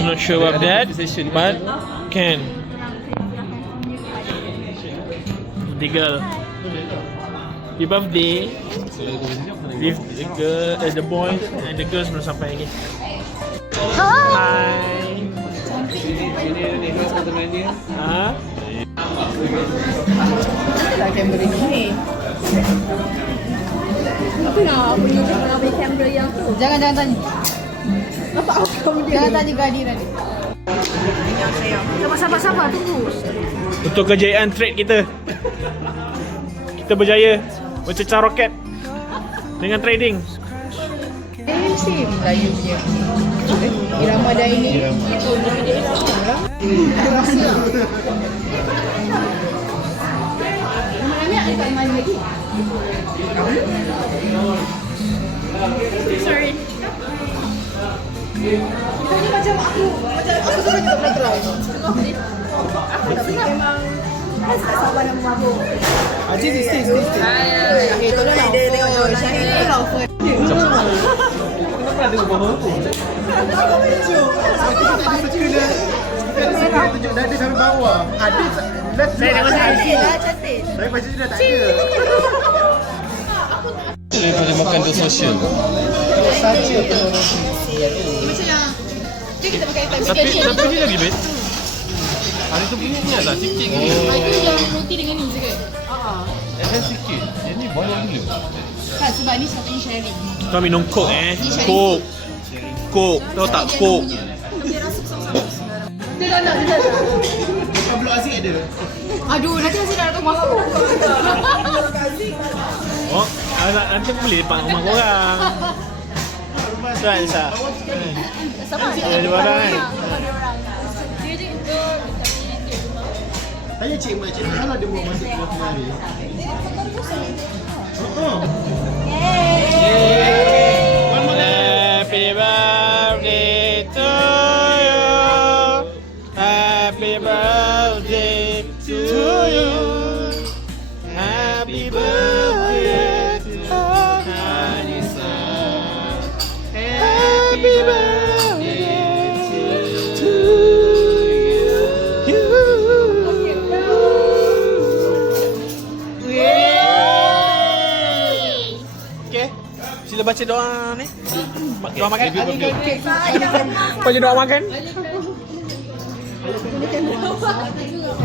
I'm not sure about that, but can. The girl. Happy birthday. With the boys and the girls belum sampai lagi. Hi. Ha? Tak kamera ni. Apa nak punya kamera yang tu? Jangan tanya. Apa kamu dia? Jangan tanya kehadiran dia. Sabar tunggu. Untuk kejayaan trade kita. Kita berjaya mencecah roket dengan trading. Same Melayu punya. Irama dining. Sorry. Ini macam aku sebenarnya tak pernah try. Aku tak memang tak sabar nak mabuk. Aziz stay. Okay, tolonglah tengok Syahid ni lah offer. Kenapa ada bawah tu? Kita tunjuk dada sampai bawah. Ada Saya tengok Syahid lah, cantik. Tapi macam tu dah tak ada. Daripada makan tu social. Saja Macam yang tu kita pakai Tapi ni lagi better. Hari tu punya ni lah sikit ni. itu yang roti dengan ni je ke? Ada sikit. Yang ni banyak gila. Kan sebab ni satu sharing. Kau minum coke Coke. Coke. Tahu tak coke? Dia rasa sama-sama. Dia tak nak. Bukan Blok Aziz ada. Aduh, nanti masih nak datang rumah aku. Oh, nanti boleh lepak rumah korang. Tuan Sah. Ada dua orang kan? Dia je indor. Tanya Cik Mak, Cik Mak kalau dia mau masuk keluar kemari. Happy birthday to you. Happy birthday to you. Happy birthday to Anissa. Happy birthday to you. Okay, sila baca doa ni. Doa makan. Baca doa makan.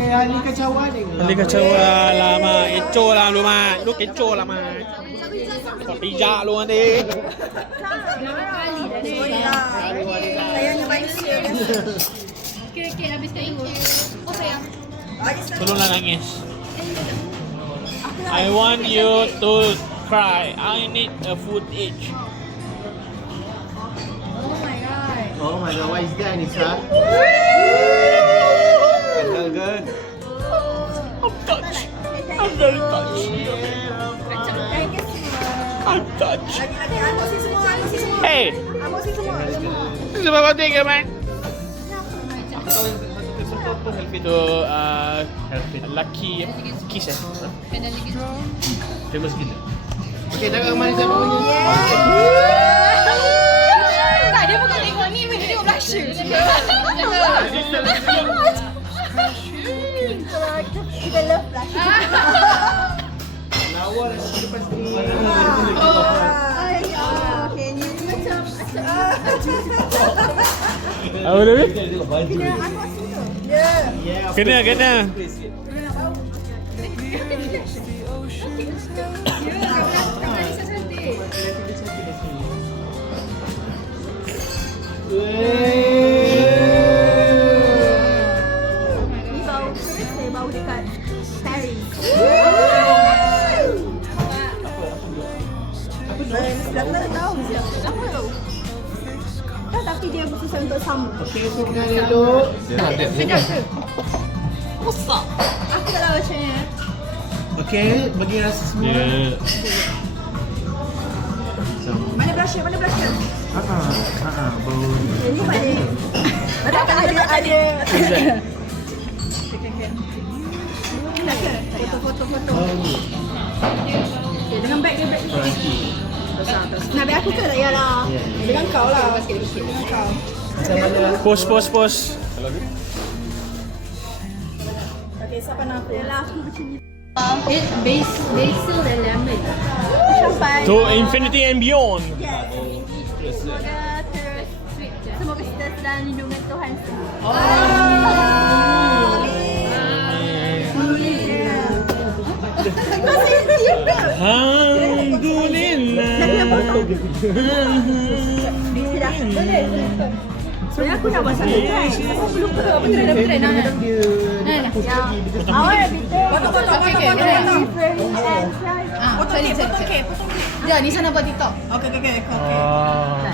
Ali kacauan ni. Ali kacau lah mak. Kecoh lah lu mak. Lu kecoh lah mak. Pijak lu nanti. Sayangnya baik serius. Okey, habiskan ini. Oh sayang. Tolonglah nangis. I want you to cry. I need a footage. Oh my god, what is that Anissa? Kan. I'm touched. I'm very touched. I'm touched. Hey, sebab apa tengok man? Itu Lucky Kiss Famous gila. Okey, dah ramai siapa punya. Tak, dia bukan tengok ni, dia tengok blusher. Kita love blusher. Lawa dah sudah pasti. Okay, ni macam Apa dia? Ya. Kena. Ni bau keris, bau dekat Paris. Apa tak tahu siapa. Apa tu? Tak, tapi dia bersusah untuk sama. Okey, sebentar dulu. Sedap ke? Rosak. Aku tak tahu macam ni. Okey, bagi rasa semua. Mana blusher? Bau. Ini pada ada. Nak ke? Foto. Okay, dengan beg dia. Nak beg aku ke? Tak payahlah. Dengan kau lah. Dengan kau. Post. Okay, siapa nak aku? Yalah, aku macam ni. Basil dan lemon. Sampai. To infinity and beyond. Yes. Semoga kita sedang lindungan Tuhan semua. Sebenarnya aku nak buat satu kan. Aku lupa apa trend. Awal bitter. Potong. Ya, ni sana buat TikTok. Okay. Ah.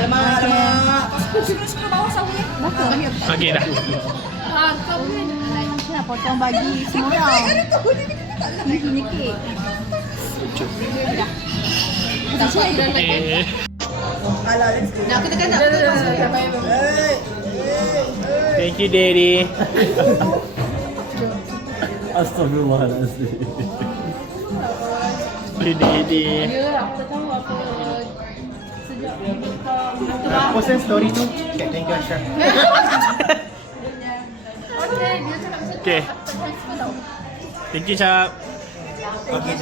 Alamak. Suka bawah sawi. Okay dah. Kau pun Nak potong bagi semua orang. Nikit. tak apa. Okay. Alah, let's go. Nak aku tekan tak? Thank you, Daddy. Astagfirullahaladzim. Thank you, Daddy. Ya, aku tak tahu apa. Sejak Post story tu. Okay, thank you Ashraf. okay, dia cakap macam tu. Okay. Thank you, Cap. Okay,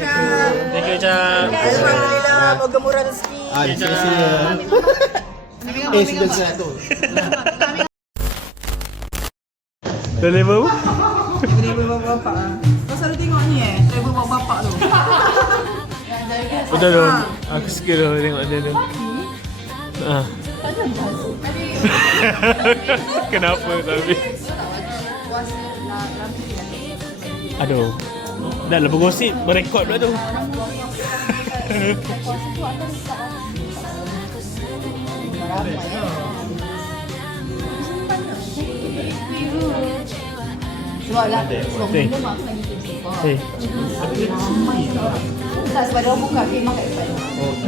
Thank you, Cap. Alhamdulillah, moga murah rezeki. di sini. Sudah tu. Boleh bau? Driver bapak-bapak lah. Kau selalu tengok ni driver bapak-bapak tu. Betul tu. Aku suka tu tengok dia tu. Ah. Kenapa tapi? Aduh. Dah lah bergosip, berekod pula tu. Sebab lah, Eh. sebelum aku lagi kerja. Eh, Tak, sebab dia orang buka khemah kat depan.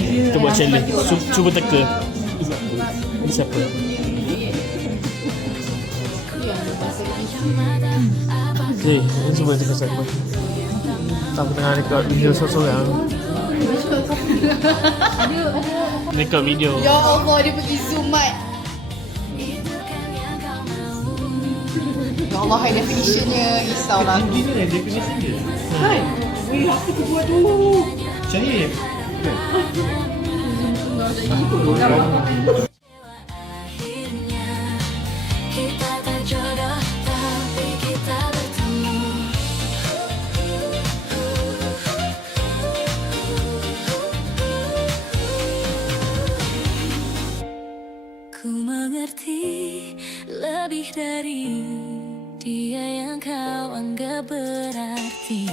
kita buat challenge. Cuba teka. Ini siapa? Eh, ini cuba teka siapa? Tak, aku tengah record video seorang-seorang. Record video. Ya Allah, dia pergi zoom mat. Ya Allah, high definitionnya risaulah aku. Syahid. Kita tak jodoh tapi kita bertemu. Ku mengerti lebih dari dia yang kau anggap berarti.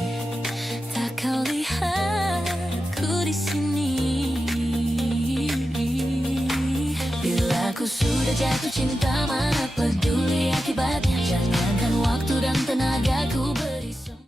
Tak kau lihat ku di sini. Bila ku sudah jatuh cinta mana